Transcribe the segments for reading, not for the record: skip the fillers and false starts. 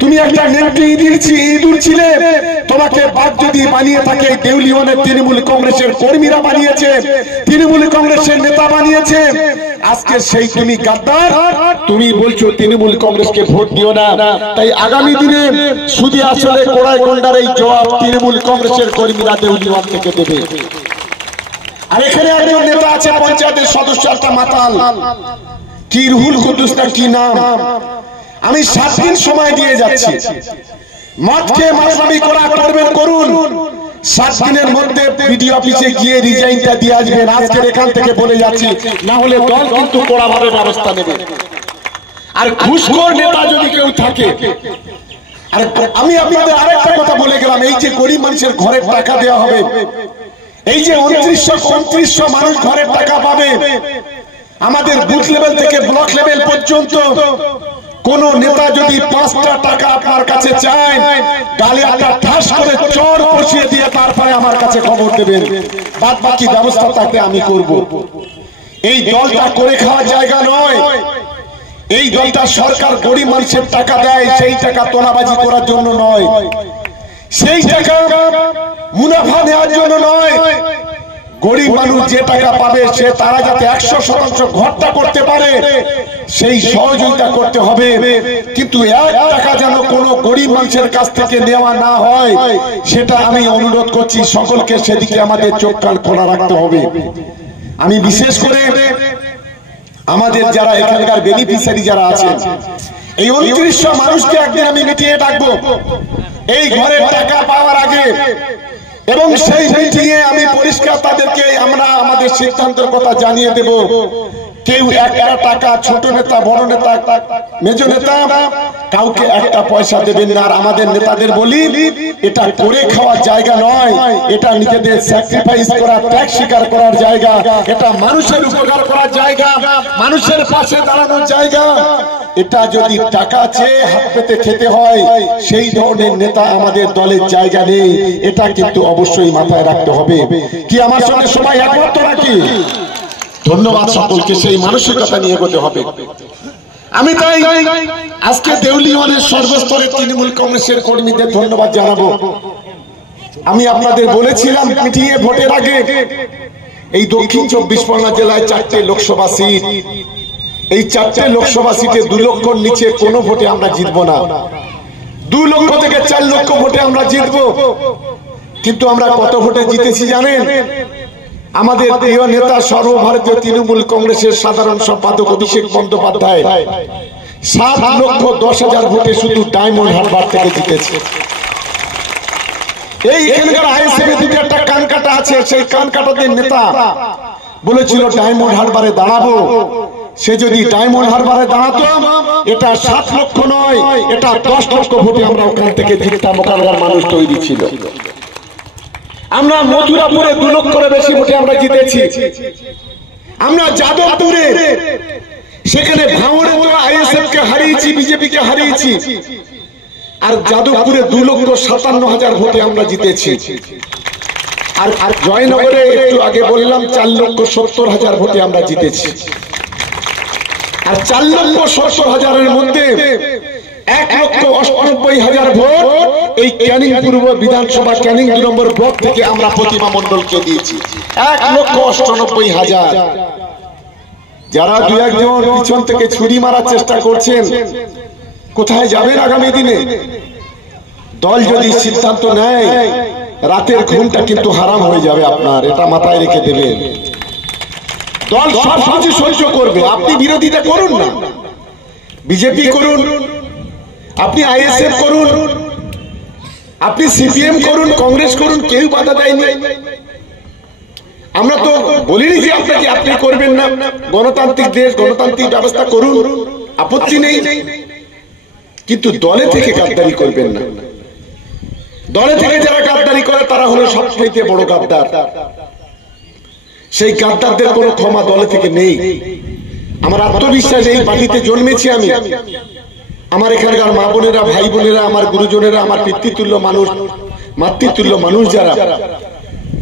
তুমি একটা নেত্রী ইঁদুর ছিলে, তোমাকে বাদ যদি বানিয়ে থাকে দেউলিওয়ানের তৃণমূল কংগ্রেসের কর্মীরা বানিয়েছে, তৃণমূল কংগ্রেসের নেতা বানিয়েছে। আজকে সেই তুমি গাদ্দার, তুমি বলছো তৃণমূল কংগ্রেসকে ভোট দিও না। তাই আগামী দিনে সুদী আসলে কোড়ায় গন্ডার এই জবাব তৃণমূল কংগ্রেসের কর্মীরা দেউলিওয়ান থেকে দেবে। আর এখানে একজন নেতা আছে পঞ্চায়েতের সদস্য, একটা মাতাল, কি রুহুল কুদ্দুস না কি নাম। আমি 7 দিন সময় দিয়ে যাচ্ছি, মদকে মারামারি করবেন করুন, 7 দিনের মধ্যে বিডিও অফিসে গিয়ে রিজাইনটা দিয়ে আসবেন। আজকের এখান থেকে বলে যাচ্ছি, না হলে দল কিন্তু কড়াভাবে ব্যবস্থা নেবে। আর ঘুষখোর নেতা যদি কেউ থাকে, আর আমি আপনাদের আরেকটা কথা বলে গেলাম, এই যে গরিব মানুষের ঘরের টাকা দেওয়া হবে, এই যে 2900 মানুষ ঘরের টাকা পাবে, আমাদের বুথ লেভেল থেকে ব্লক লেভেল পর্যন্ত কোন নেতা যদি 5টা টাকা আপনার কাছে চায়, গালে একটা ঠাস করে চর বসিয়ে দিয়ে তারপরে আমার কাছে খবর দেবেন, বাদ বাকি ব্যবস্থা তাকে আমি করব। এই দলটা করে খাওয়ার জায়গা নয়, এই দলটা সরকার গরিব মানুষের টাকা দেয়, সেই টাকা তোলাবাজি করার জন্য নয়, সেই টাকা মুনাফা নেওয়ার জন্য নয়। গরিব মানুষ যে টাকা পাবে সে তারা যাতে 100% ঘরটা করতে পারে সেই সহযোগিতা করতে হবে। কিন্তু 1 টাকা যেন কোনো গরিব মানুষের কাছ থেকে নেওয়া না হয়, সেটা আমি অনুরোধ করছি সকলকে, সেদিকে আমাদের চোখ কান খোলা রাখতে হবে। আমি বিশেষ করে আমাদের যারা এখানকার বেনিফিশিয়ারি যারা আছেন, এই 2900 মানুষকে একদিন আমি মিটিয়ে ডাকবো এই ঘরের টাকা পাওয়ার আগে, এবং সেই মিটিংয়ে আমি পরিষ্কার তাদেরকে আমরা আমাদের সিদ্ধান্তের কথা জানিয়ে দেব। কেউ 1টা টাকা, ছোট নেতা বড় নেতা মেজ নেতা, কাউকে 1টা পয়সা দেবেন না। আর আমাদের নেতাদের বলি, এটা করে খাওয়ার জায়গা নয়, এটা নিজেদের স্যাক্রিফাইস করা, ত্যাগ স্বীকার করার জায়গা, এটা মানুষের উপকার করার জায়গা, মানুষের পাশে দাঁড়ানোর জায়গা। এটা যদি টাকা চেয়ে হাত পেতে খেতে হয়, সেই ধরনের নেতা আমাদের দলের জায়গা নেই, এটা কিন্তু অবশ্যই মাথায় রাখতে হবে। কি আমার সঙ্গে সবাই একমত নাকি? ধন্যবাদ সকলকে, সেই মানসিকতা নিয়ে এগোতে হবে। আমি তাই আজকে দেউলিওয়ানের সর্বস্তরের তৃণমূল কংগ্রেসের কর্মীদের ধন্যবাদ জানাবো। আমি আপনাদের বলেছিলাম মিটিংয়ে ভোটের আগে, এই দক্ষিণ 24 পরগনা জেলায় 4টে লোকসভা সিট, এই 4টে লোকসভা সিটে 2 লক্ষর নিচে কোনো ভোটে আমরা জিতবো না। 2 লক্ষ থেকে 4 লক্ষ ভোটে আমরা জিতবো। কিন্তু আমরা কত ভোটে জিতেছি জানেন? আমাদের প্রিয় নেতা সর্বভারতীয় তৃণমূল কংগ্রেসের সাধারণ সম্পাদক অভিষেক বন্দ্যোপাধ্যায় 7,10,000 ভোটে শুধু ডায়মন্ড হারবার থেকে জিতেছে। এই এখানকার আইএসএফ এ 2টা কান কাটা আছে, সেই কান কাটাদের নেতা বলেছিল ডায়মন্ড হারবারে দাঁড়াবো। সে যদি ডায়মন্ড হারবারে দাঁড়াতো, এটা 7 লক্ষ নয়, এটা 10 লক্ষ ভোটে আমরা ওখান থেকে জিততাম। ওখানকার মানুষ তৈরি ছিল। আমরা মথুরাপুরে 2 লক্ষের বেশি ভোটে আমরা জিতেছি। আমরা যাদবপুরে, সেখানে ভাঙড়ে আইএসএফ কে হারিয়েছি, বিজেপি কে হারিয়েছি। আর যাদবপুরে 2,57,000 ভোটে আমরা জিতেছি। আর জয়নগরে একটু আগে বললাম 4,70,000 ভোটে আমরা জিতেছি। আর 4,70,000-এর মধ্যে 1,98,000 ভোট এই ক্যানিং পূর্ব বিধানসভা ক্যানিং 2 নম্বর ব্লক থেকে আমরা প্রতিমা মণ্ডলকে দিয়েছি। 1,98,000। যারা 2-1 জন পিছন থেকে ছুরি মারার চেষ্টা করছেন, কোথায় যাবেন আগামী দিনে? দল যদি সিদ্ধান্ত নেয়, রাতের ঘুমটা কিন্তু হারাম হয়ে যাবে আপনার, এটা মাথায় রেখে দেবেন। দল সব কিছু সহ্য করবে, আপনি বিরোধিতা করুন না, বিজেপি করুন, আপনি আইএসএফ করুন, আপনি সিপিএম করুন, কংগ্রেস করুন, কেউ বাধা দেয়নি। আমরা তো বলিনি যে আপনাকে আপনি করবেন না। গণতান্ত্রিক দেশ, গণতান্ত্রিক ব্যবস্থা করুন, আপত্তি নেই, কিন্তু দলে থেকে গাদ্দারি করবেন না। দলে থেকে যারা গাদ্দারি করে তারা হলো সবচেয়ে বড় গাদ্দার। সেই গাদ্দারদের কোনো ক্ষমা দলে থেকে নেই। আমার আত্মবিশ্বাস, এই মাটিতে জন্মেছি আমি। আমার এখানকার মা বোনেরা, ভাই বোনেরা, আমার গুরুজনেরা, আমার পিতৃতুল্য মানুষ, মাতৃতুল্য মানুষ যারা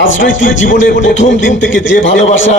রাজনৈতিক জীবনের প্রথম দিন থেকে যে ভালোবাসা,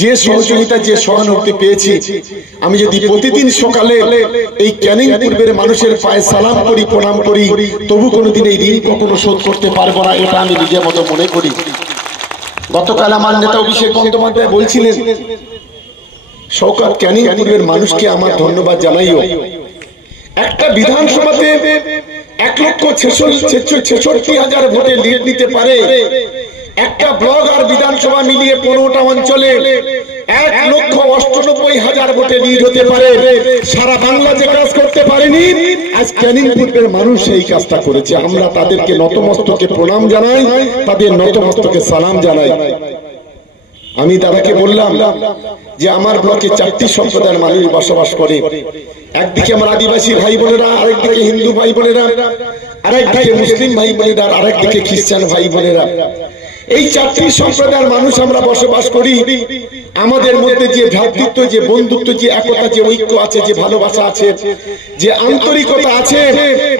যে সহযোগিতা যে সহানুভূতি পেয়েছি, আমি যদি প্রতিদিন সকালে এই ক্যানিং পূর্বের মানুষের পায়ে সালাম করি, প্রণাম করি, তবু কোনোদিন এই ঋণ কখনো শোধ করতে পারবো না, এটা আমি নিজের মতো মনে করি। গতকাল আমার নেতা অভিষেক বন্দ্যোপাধ্যায় বলছিলেন, শওকত ক্যানিং পূর্বের মানুষকে আমার ধন্যবাদ জানাইও। একটা বিধানসভাতে 1,66,000 ভোটে লিড নিতে পারে, একটা ব্লক আর বিধানসভা মিলিয়ে 15টা অঞ্চলে 1,98,000 ভোটে লিড হতে পারে। সারা বাংলা যে কাজ করতে পারেনি, আজ ক্যানিং পূর্বের মানুষ এই কাজটা করেছে। আমরা তাদেরকে নতমস্তকে প্রণাম জানাই, তাদের নতমস্তকে সালাম জানাই। আমি দাদাকে বললাম যে আমার ব্লকে 4টি সম্প্রদায়ের মানুষ বসবাস করে। একদিকে আমার আদিবাসী ভাই বোনেরা, আরেকদিকে হিন্দু ভাই বোনেরা, আরেকদিকে মুসলিম ভাই বোনেরা, আরেকদিকে খ্রিস্টান ভাই বোনেরা। এই 4টি সম্প্রদায়ের মানুষ আমরা বসবাস করি। আমাদের মধ্যে যে ভ্রাতৃত্ব, যে বন্ধুত্ব, যে একতা, যে ঐক্য আছে, যে ভালোবাসা আছে, যে আন্তরিকতা আছে,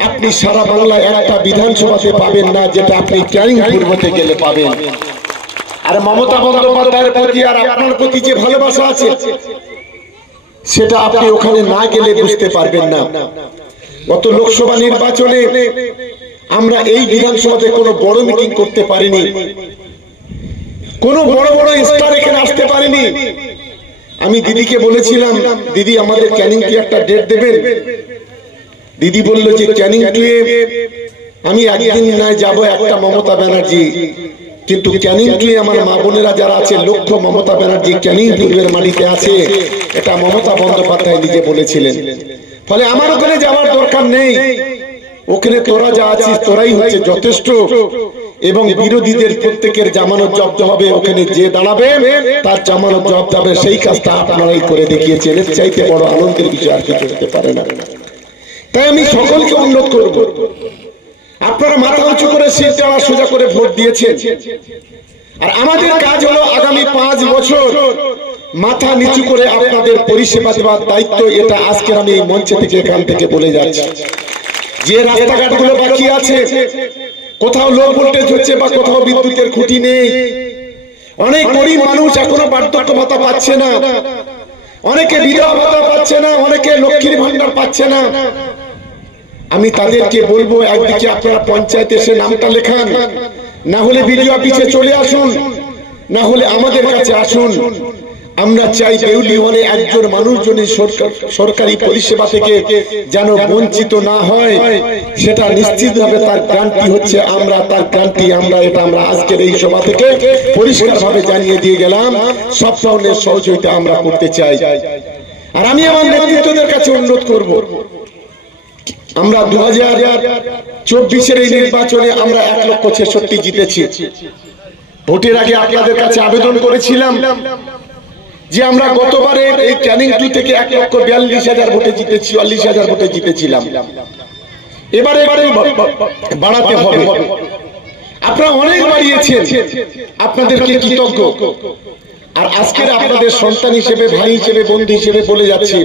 আপনি সারা বাংলায় একটা বিধানসভাতে পাবেন না যেটা আপনি ক্যানিং পূর্বতে গেলে পাবেন। আর মমতা বন্দ্যোপাধ্যায়ের প্রতি আর আপনার প্রতি যে ভালোবাসা আছে, সেটা আপনি ওখানে না গেলে বুঝতে পারবেন না। গত লোকসভা নির্বাচনে আমরা এই বিধানসভাতে কোনো বড় মিটিং করতে পারিনি, কোনো বড় বড় স্টার এখানে আসতে পারিনি। আমি দিদিকে বলেছিলাম, দিদি আমাদের ক্যানিং কি একটা ডেট দেবেন? দিদি বলল যে ক্যানিং টুয়ে আমি একদিন না যাবো, একটা মমতা ব্যানার্জি, কিন্তু ক্যানিং টুয়ে আমার মা বোনেরা যারা আছে, লক্ষ্য মমতা ব্যানার্জি ক্যানিং পূর্বের মাটিতে আছে, এটা মমতা বন্দ্যোপাধ্যায় নিজে বলেছিলেন। ফলে আমার ওখানে যাওয়ার দরকার নেই, ওখানে তোরা যা আছিস তোরাই হচ্ছে যথেষ্ট। এবং বিরোধীদের প্রত্যেকের জামানত জব্দ হবে, ওখানে যে দাঁড়াবে তার জামানত জব্দ হবে। সেই কাজটা আপনারাই করে দেখিয়েছেন, এর চাইতে বড় আনন্দের বিষয় আর কিছু হতে পারে না। তাই আমি সকলকে অনুরোধ করব, আপনারা মাথা উঁচু করে সিট দেওয়া সোজা করে ভোট দিয়েছেন, আর আমাদের কাজ হলো আগামী 5 বছর মাথা নিচু করে আপনাদের পরিষেবা দেওয়ার দায়িত্ব। এটা আজকে আমি এই মঞ্চে থেকে এখান থেকে বলে যাচ্ছি। যে রাস্তাঘাটগুলো বাকি আছে, কোথাও লো ভোল্টেজ হচ্ছে বা কোথাও বিদ্যুতের খুঁটি নেই, অনেক গরিব মানুষ এখনো বার্ধক্য ভাতা পাচ্ছে না, অনেকে বিধবা ভাতা পাচ্ছে না, অনেকে লক্ষ্মীর ভান্ডার পাচ্ছে না। আমি তাদেরকে বলবো, একদিকে আপনারা পঞ্চায়েতে এসে নামটা লেখান, না হলে বিডিও অফিসে চলে আসুন, না হলে আমাদের কাছে আসুন। আমরা চাই দেউলিয়ানে একজন মানুষ যদি সরকারি পরিষেবা থেকে যেন বঞ্চিত না হয়, সেটা নিশ্চিতভাবে তার গ্যারান্টি হচ্ছে আমরা, তার গ্যারান্টি আমরা। এটা আমরা আজকের এই সভা থেকে পরিষ্কারভাবে জানিয়ে দিয়ে গেলাম। সব ধরনের সহযোগিতা আমরা করতে চাই। আর আমি আমার নেতৃত্বদের কাছে অনুরোধ করব, আমরা 2024-এর এই নির্বাচনে আমরা 1,66,000 জিতেছি। ভোটের আগে আপনাদের কাছে আবেদন করেছিলাম যে আমরা গতবারে এই ক্যানিং টু থেকে 1,42,000 ভোটে জিতেছি, 44,000 ভোটে জিতেছিলাম। এবারে বাড়াতে হবে। আপনারা অনেক বাড়িয়েছেন, আপনাদেরকে কৃতজ্ঞ। আর আজকের আপনাদের সন্তান হিসেবে, ভাই হিসেবে, বন্ধু হিসেবে বলে যাচ্ছি,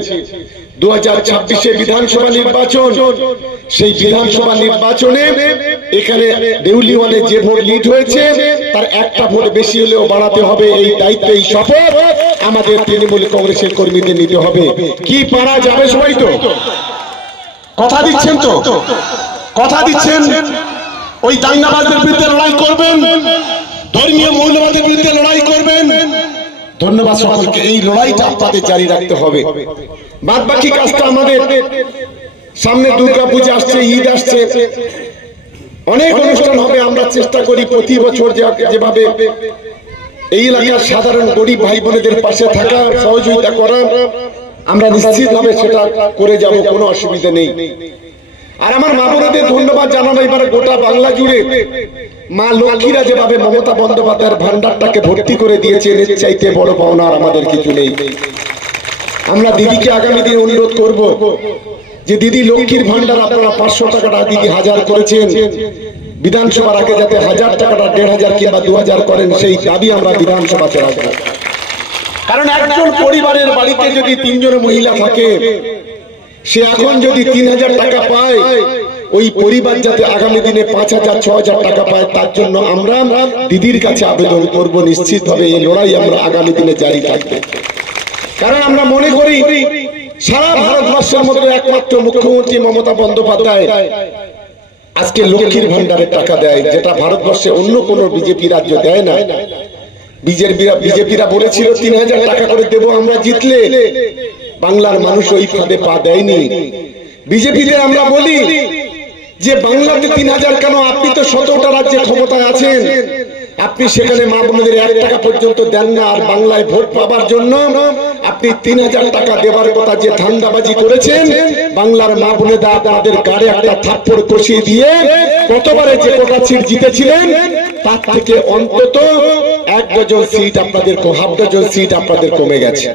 2026-এ বিধানসভা নির্বাচন, সেই বিধানসভা নির্বাচনে এখানে দেউলিয়ানে যে ভোট লিড হয়েছে তার একটা ভোট বেশি হলেও বাড়াতে হবে। এই দায়িত্ব, এই শপথ আমাদের তৃণমূল কংগ্রেসের কর্মীদের নিতে হবে। কি পারা যাবে? সবাই তো কথা দিচ্ছেন, তো কথা দিচ্ছেন। ওই দাঙ্গাবাজদের বিরুদ্ধে লড়াই করবেন, ধর্মীয় মৌলবাদের বিরুদ্ধে লড়াই করবেন। ধন্যবাদ সকলকে। এই লড়াইটা আপনাদের জারি রাখতে হবে। বাদ বাকি কাজটা আমাদের সামনে দুর্গা পূজা আসছে, ঈদ আসছে, অনেক অনুষ্ঠান হবে। আমরা চেষ্টা করি প্রতি বছর যেভাবে এই এলাকার সাধারণ গরিব ভাই বোনেদের পাশে থাকা, সহযোগিতা করা, আমরা নিশ্চিতভাবে সেটা করে যাব, কোনো অসুবিধা নেই। আর আমার মা বোনদের ধন্যবাদ জানাবো। এবারে গোটা বাংলা জুড়ে মা লক্ষ্মীরা যেভাবে মমতা বন্দ্যোপাধ্যায়ের ভান্ডারটাকে ভর্তি করে দিয়েছে, এর চাইতে বড় পাওনা আর আমাদের কিছু নেই। আমরা দিদিকে আগামী দিন অনুরোধ করব যে দিদি, লক্ষ্মীর ভান্ডার আপনারা 500 টাকাটা দিদি 1000 করেছেন, বিধানসভার আগে যাতে 1000 টাকাটা 1500 কিংবা 2000 করেন, সেই দাবি আমরা বিধানসভাতে রাখবো। কারণ একজন পরিবারের বাড়িতে যদি 3 জন মহিলা থাকে, সে এখন যদি 3000 টাকা পায়, ওই পরিবার যাতে আগামী দিনে 5,000 6,000 টাকা পায়, তার জন্য আমরা দিদির কাছে আবেদন করব। নিশ্চিতভাবে এই লড়াই আমরা আগামী দিনে জারি থাকবে। কারণ আমরা মনে করি সারা ভারতবর্ষের মধ্যে একমাত্র মুখ্যমন্ত্রী মমতা বন্দ্যোপাধ্যায় আজকে লক্ষ্মীর ভান্ডারের টাকা দেয়, যেটা ভারতবর্ষে অন্য কোন বিজেপি রাজ্য দেয় না। বিজেপিরা বলেছিল 3,000 টাকা করে দেব আমরা জিতলে, বাংলার মানুষ ওই ফাঁদে পা দেয়নি। বিজেপিতে আমরা বলি যে বাংলাতে 3,000 কেন, আপনি তো 17টা রাজ্যে ক্ষমতায় আছেন, আপনি সেখানে মা বোনদের 1 টাকা পর্যন্ত দেন না, আর বাংলায় ভোট পাবার জন্য আপনি 3,000 টাকা দেওয়ার কথা যে ধান্দাবাজি করেছেন, বাংলার মা বোনেরা আপনাদের গাড়ে একটা থাপ্পড় কষিয়ে দিয়ে গতবারে যে কোটা সিট জিতেছিলেন তার থেকে অন্তত 1 ডজন সিট আপনাদের, হাফ ডজন সিট আপনাদের কমে গেছে।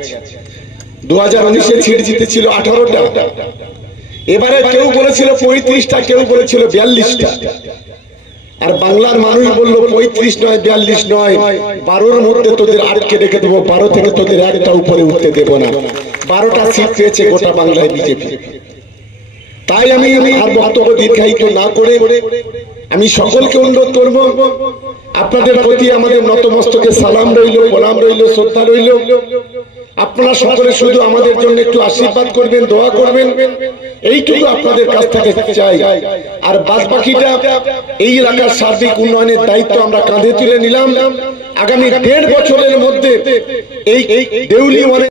2019-এ সিট জিতেছিল 18টা, এবারে কেউ বলেছিল 35টা, কেউ বলেছিল 42টা। আর বাংলার মানুষ বললো 35 নয় 42 নয়, 12-র মধ্যে তোদের আটকে রেখে দেবো, 12 থেকে তোদের একটা উপরে উঠতে দেবো না। 12টা সিট পেয়েছে গোটা বাংলায় বিজেপি। তাই আমি আর বক্তব্য দীর্ঘায়িত না করে আমি সকলকে অনুরোধ করব, আপনাদের প্রতি আমাদের নতমস্তকে সালাম রইল, প্রণাম রইল, শ্রদ্ধা রইল। আপনারা সকলে শুধু আমাদের জন্য একটু আশীর্বাদ করবেন, দোয়া করবেন, এইটুকু আপনাদের কাছ থেকে চাই। আর বাদবাকিটা এই এলাকার সার্বিক উন্নয়নের দায়িত্ব আমরা কাঁধে তুলে নিলাম। আগামী 1.5 বছরের মধ্যে এই দেউলিয়া